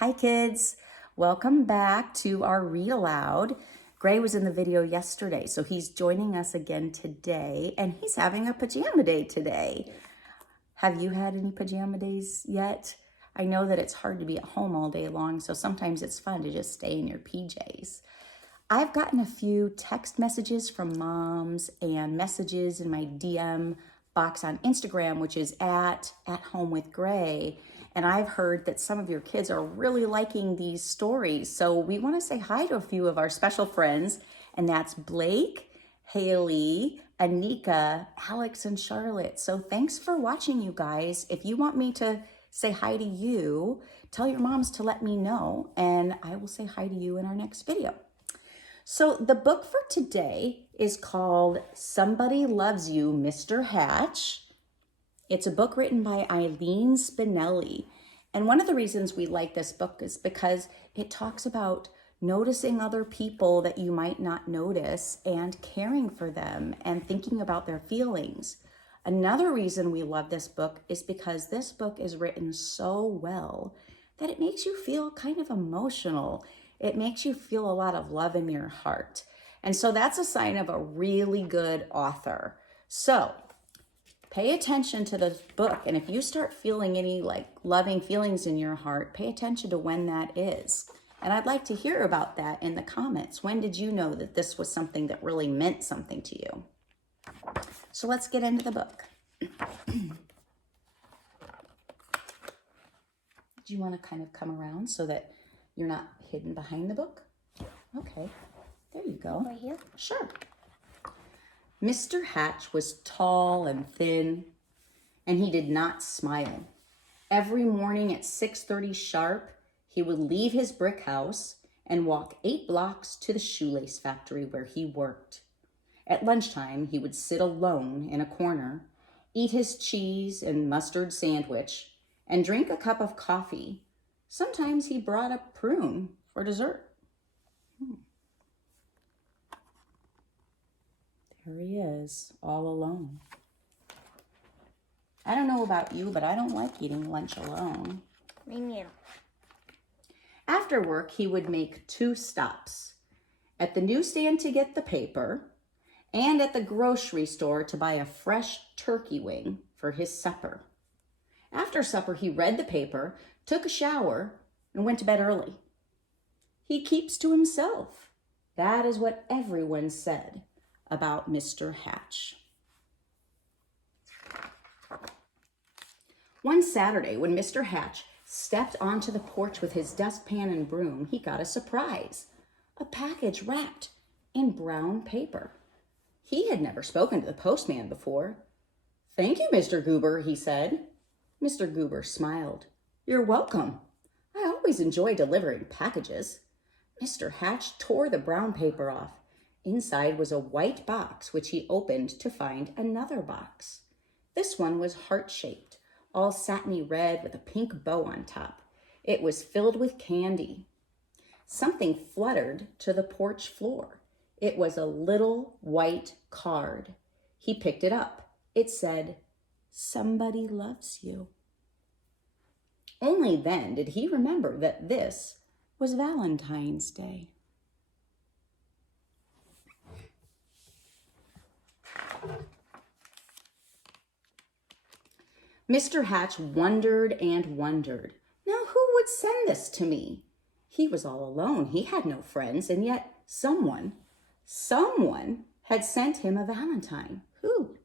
Hi kids, welcome back to our Read Aloud. Gray was in the video yesterday, so he's joining us again today, and he's having a pajama day today. Have you had any pajama days yet? I know that it's hard to be at home all day long, so sometimes it's fun to just stay in your PJs. I've gotten a few text messages from moms and messages in my DM box on Instagram, which is at Home with Gray. And I've heard that some of your kids are really liking these stories. So we want to say hi to a few of our special friends, and that's Blake, Haley, Anika, Alex, and Charlotte. So thanks for watching, you guys. If you want me to say hi to you, tell your moms to let me know, and I will say hi to you in our next video. So the book for today is called Somebody Loves You, Mr. Hatch. It's a book written by Eileen Spinelli. And one of the reasons we like this book is because it talks about noticing other people that you might not notice and caring for them and thinking about their feelings. Another reason we love this book is because this book is written so well that it makes you feel kind of emotional. It makes you feel a lot of love in your heart. And so that's a sign of a really good author. So pay attention to this book, and if you start feeling any loving feelings in your heart, pay attention to when that is. And I'd like to hear about that in the comments. When did you know that this was something that really meant something to you? So let's get into the book. Do you want to kind of come around so that you're not hidden behind the book? Okay, there you go. Right here? Sure. Mr. Hatch was tall and thin, and he did not smile. Every morning at 6:30 sharp, he would leave his brick house and walk 8 blocks to the shoelace factory where he worked. At lunchtime, he would sit alone in a corner, eat his cheese and mustard sandwich, and drink a cup of coffee. Sometimes he brought a prune for dessert. There he is, all alone. I don't know about you, but I don't like eating lunch alone. Me neither. After work, he would make 2 stops. At the newsstand to get the paper, and at the grocery store to buy a fresh turkey wing for his supper. After supper, he read the paper, took a shower, and went to bed early. He keeps to himself. That is what everyone said about Mr. Hatch. One Saturday, when Mr. Hatch stepped onto the porch with his dustpan and broom, he got a surprise, a package wrapped in brown paper. He had never spoken to the postman before. "Thank you, Mr. Goober," he said. Mr. Goober smiled. "You're welcome. I always enjoy delivering packages." Mr. Hatch tore the brown paper off. Inside was a white box, which he opened to find another box. This one was heart-shaped, all satiny red with a pink bow on top. It was filled with candy. Something fluttered to the porch floor. It was a little white card. He picked it up. It said, "Somebody loves you." Only then did he remember that this was Valentine's Day. Mr. Hatch wondered and wondered. Now, who would send this to me? He was all alone. He had no friends, and yet someone had sent him a Valentine. Who?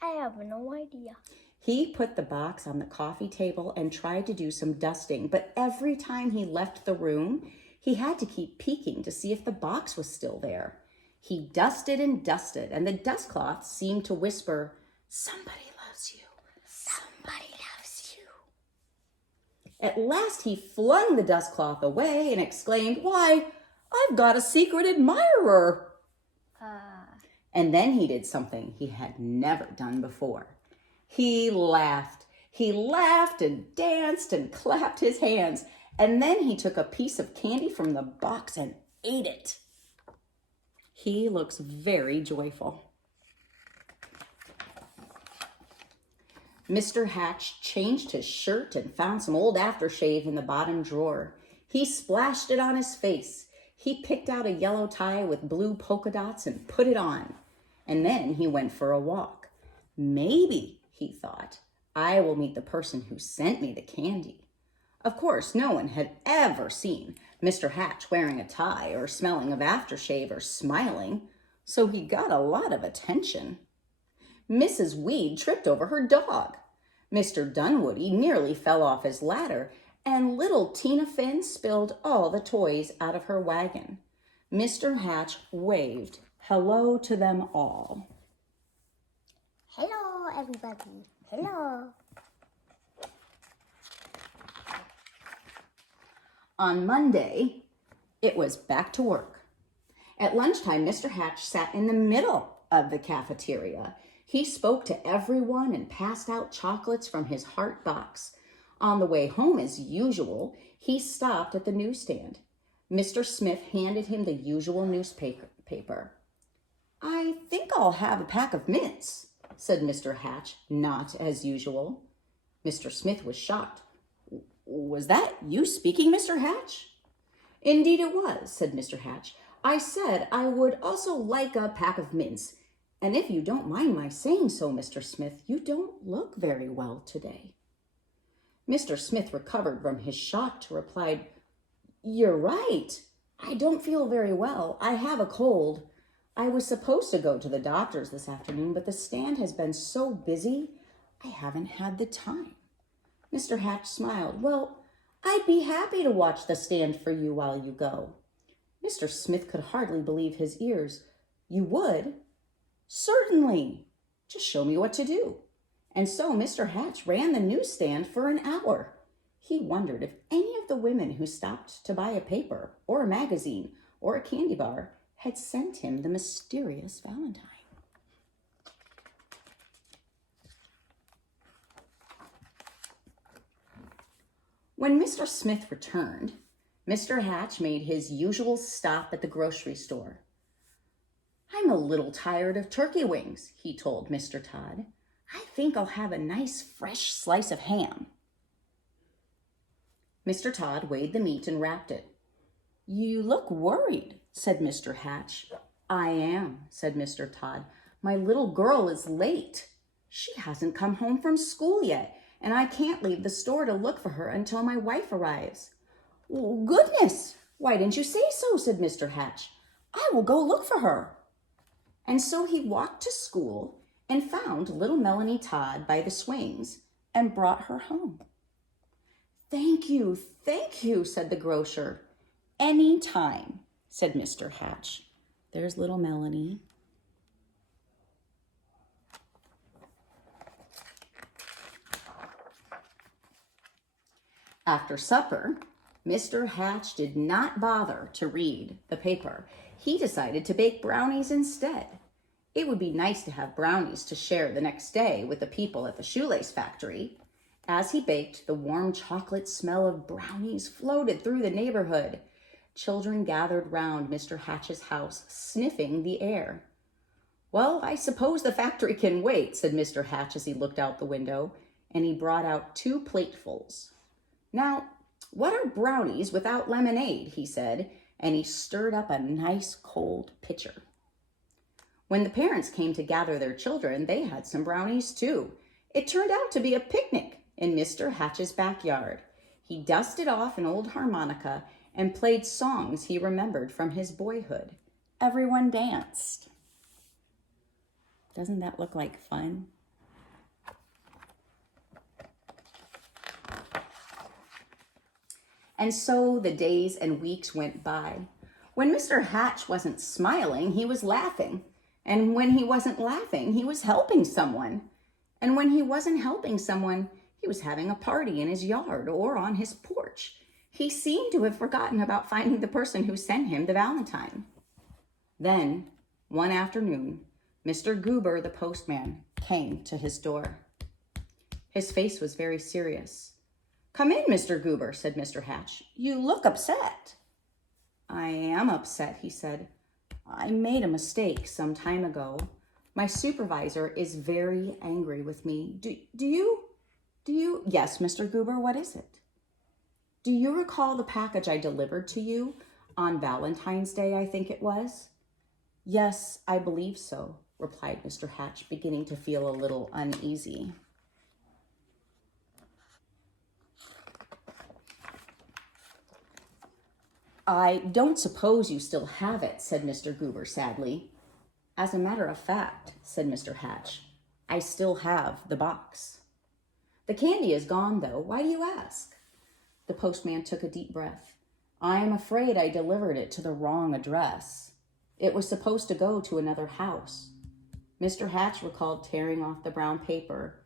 I have no idea. He put the box on the coffee table and tried to do some dusting, but every time he left the room, he had to keep peeking to see if the box was still there. He dusted and dusted, and the dust cloth seemed to whisper, "Somebody loves you. Somebody loves you." At last he flung the dust cloth away and exclaimed, "Why, I've got a secret admirer." And then he did something he had never done before. He laughed. He laughed and danced and clapped his hands. And then he took a piece of candy from the box and ate it. He looks very joyful. Mr. Hatch changed his shirt and found some old aftershave in the bottom drawer. He splashed it on his face. He picked out a yellow tie with blue polka dots and put it on. And then he went for a walk. Maybe, he thought, I will meet the person who sent me the candy. Of course, no one had ever seen Mr. Hatch wearing a tie or smelling of aftershave or smiling, so he got a lot of attention. Mrs. Weed tripped over her dog. Mr. Dunwoody nearly fell off his ladder, and little Tina Finn spilled all the toys out of her wagon. Mr. Hatch waved hello to them all. Hello, everybody. Hello. On Monday, it was back to work. At lunchtime, Mr. Hatch sat in the middle of the cafeteria. He spoke to everyone and passed out chocolates from his heart box. On the way home, as usual, he stopped at the newsstand. Mr. Smith handed him the usual newspaper. I think I'll have a pack of mints, said Mr. Hatch, not as usual. Mr. Smith was shocked. Was that you speaking, Mr. Hatch? Indeed it was, said Mr. Hatch. I said I would also like a pack of mints. And if you don't mind my saying so, Mr. Smith, you don't look very well today. Mr. Smith recovered from his shock to reply, You're right. I don't feel very well. I have a cold. I was supposed to go to the doctor's this afternoon, but the stand has been so busy, I haven't had the time. Mr. Hatch smiled. Well, I'd be happy to watch the stand for you while you go. Mr. Smith could hardly believe his ears. You would? Certainly. Just show me what to do. And so Mr. Hatch ran the newsstand for an hour. He wondered if any of the women who stopped to buy a paper or a magazine or a candy bar had sent him the mysterious Valentine. When Mr. Smith returned, Mr. Hatch made his usual stop at the grocery store. I'm a little tired of turkey wings, he told Mr. Todd. I think I'll have a nice fresh slice of ham. Mr. Todd weighed the meat and wrapped it. You look worried, said Mr. Hatch. I am, said Mr. Todd. My little girl is late. She hasn't come home from school yet, and I can't leave the store to look for her until my wife arrives. Goodness, why didn't you say so, said Mr. Hatch. I will go look for her. And so he walked to school and found little Melanie Todd by the swings and brought her home. Thank you, said the grocer. Any time, said Mr. Hatch. There's little Melanie. After supper, Mr. Hatch did not bother to read the paper. He decided to bake brownies instead. It would be nice to have brownies to share the next day with the people at the shoelace factory. As he baked, the warm chocolate smell of brownies floated through the neighborhood. Children gathered round Mr. Hatch's house, sniffing the air. Well, I suppose the factory can wait, said Mr. Hatch as he looked out the window, and he brought out 2 platefuls. Now, what are brownies without lemonade, he said, and he stirred up a nice cold pitcher. When the parents came to gather their children, they had some brownies too. It turned out to be a picnic in Mr. Hatch's backyard. He dusted off an old harmonica and played songs he remembered from his boyhood. Everyone danced. Doesn't that look like fun? And so the days and weeks went by. When Mr. Hatch wasn't smiling, he was laughing. And when he wasn't laughing, he was helping someone. And when he wasn't helping someone, he was having a party in his yard or on his porch. He seemed to have forgotten about finding the person who sent him the Valentine. Then, one afternoon, Mr. Goober, the postman, came to his door. His face was very serious. Come in, Mr. Goober, said Mr. Hatch. You look upset. I am upset, he said. I made a mistake some time ago. My supervisor is very angry with me. Do you? Yes, Mr. Goober, what is it? Do you recall the package I delivered to you on Valentine's Day, I think it was? Yes, I believe so, replied Mr. Hatch, beginning to feel a little uneasy. I don't suppose you still have it, said Mr. Goober sadly. As a matter of fact, said Mr. Hatch, I still have the box. The candy is gone, though. Why do you ask? The postman took a deep breath. I am afraid I delivered it to the wrong address. It was supposed to go to another house. Mr. Hatch recalled tearing off the brown paper.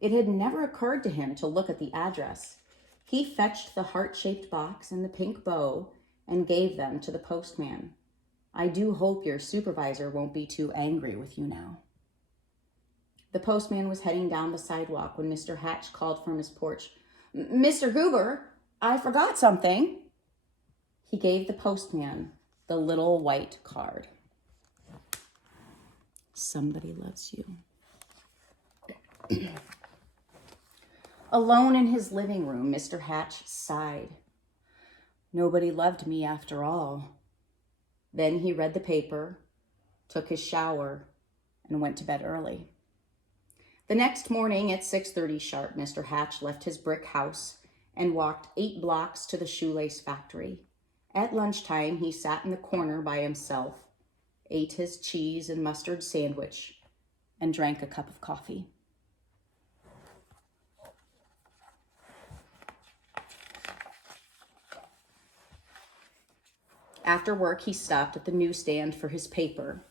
It had never occurred to him to look at the address. He fetched the heart-shaped box and the pink bow and gave them to the postman. I do hope your supervisor won't be too angry with you now. The postman was heading down the sidewalk when Mr. Hatch called from his porch. Mr. Goober, I forgot something. He gave the postman the little white card. Somebody loves you. Alone in his living room, Mr. Hatch sighed. Nobody loved me after all. Then he read the paper, took his shower, and went to bed early. The next morning at 6:30 sharp, Mr. Hatch left his brick house and walked 8 blocks to the shoelace factory. At lunchtime, he sat in the corner by himself, ate his cheese and mustard sandwich, and drank a cup of coffee. After work, he stopped at the newsstand for his paper,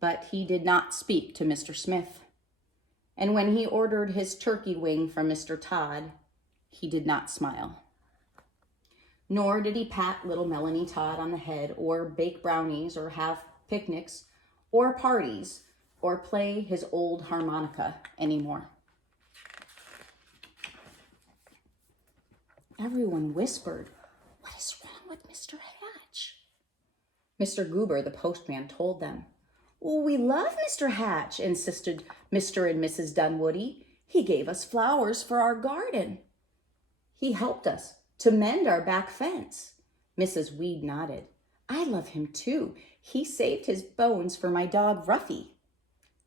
but he did not speak to Mr. Smith. And when he ordered his turkey wing from Mr. Todd, he did not smile. Nor did he pat little Melanie Todd on the head or bake brownies or have picnics or parties or play his old harmonica anymore. Everyone whispered, "What is wrong with Mr. Hatch?" Mr. Goober, the postman, told them. "We love Mr. Hatch," insisted Mr. and Mrs. Dunwoody. "He gave us flowers for our garden. He helped us to mend our back fence." Mrs. Weed nodded. "I love him too. He saved his bones for my dog, Ruffy."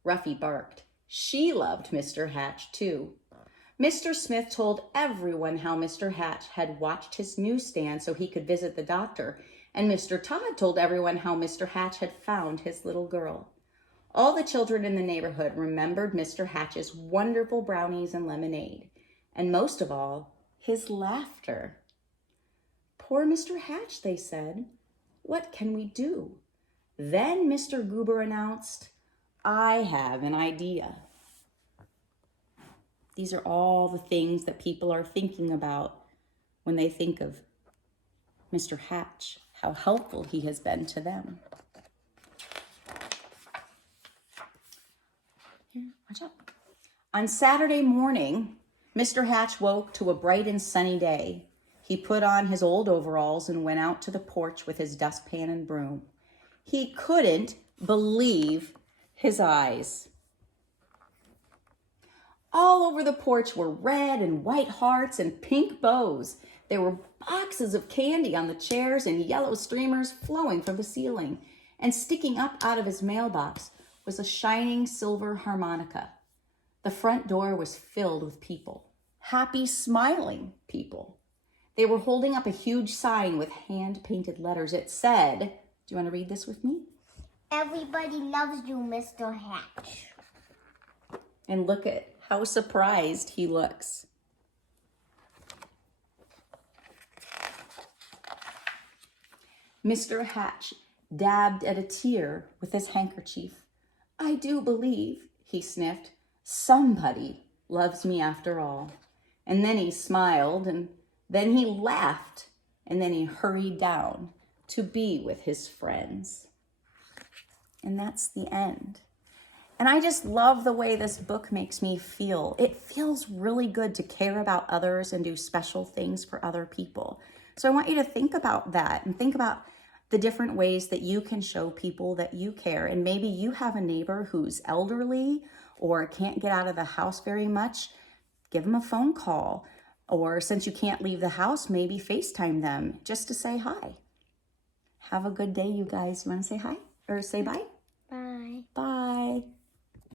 Ruffy barked. She loved Mr. Hatch too. Mr. Smith told everyone how Mr. Hatch had watched his newsstand so he could visit the doctor, and Mr. Todd told everyone how Mr. Hatch had found his little girl. All the children in the neighborhood remembered Mr. Hatch's wonderful brownies and lemonade, and most of all, his laughter. "Poor Mr. Hatch," they said. "What can we do?" Then Mr. Goober announced, "I have an idea." These are all the things that people are thinking about when they think of Mr. Hatch, how helpful he has been to them. Here, watch out. On Saturday morning, Mr. Hatch woke to a bright and sunny day. He put on his old overalls and went out to the porch with his dustpan and broom. He couldn't believe his eyes. All over the porch were red and white hearts and pink bows. There were boxes of candy on the chairs and yellow streamers flowing from the ceiling. And sticking up out of his mailbox was a shining silver harmonica. The front door was filled with people, happy, smiling people. They were holding up a huge sign with hand-painted letters. It said, do you want to read this with me? Everybody loves you, Mr. Hatch. And look at how surprised he looks. Mr. Hatch dabbed at a tear with his handkerchief. "I do believe," he sniffed, "somebody loves me after all." And then he smiled, and then he laughed, and then he hurried down to be with his friends. And that's the end. And I just love the way this book makes me feel. It feels really good to care about others and do special things for other people. So I want you to think about that and think about the different ways that you can show people that you care. And maybe you have a neighbor who's elderly or can't get out of the house very much. Give them a phone call. Or since you can't leave the house, maybe FaceTime them just to say hi. Have a good day, you guys. You want to say hi or say bye?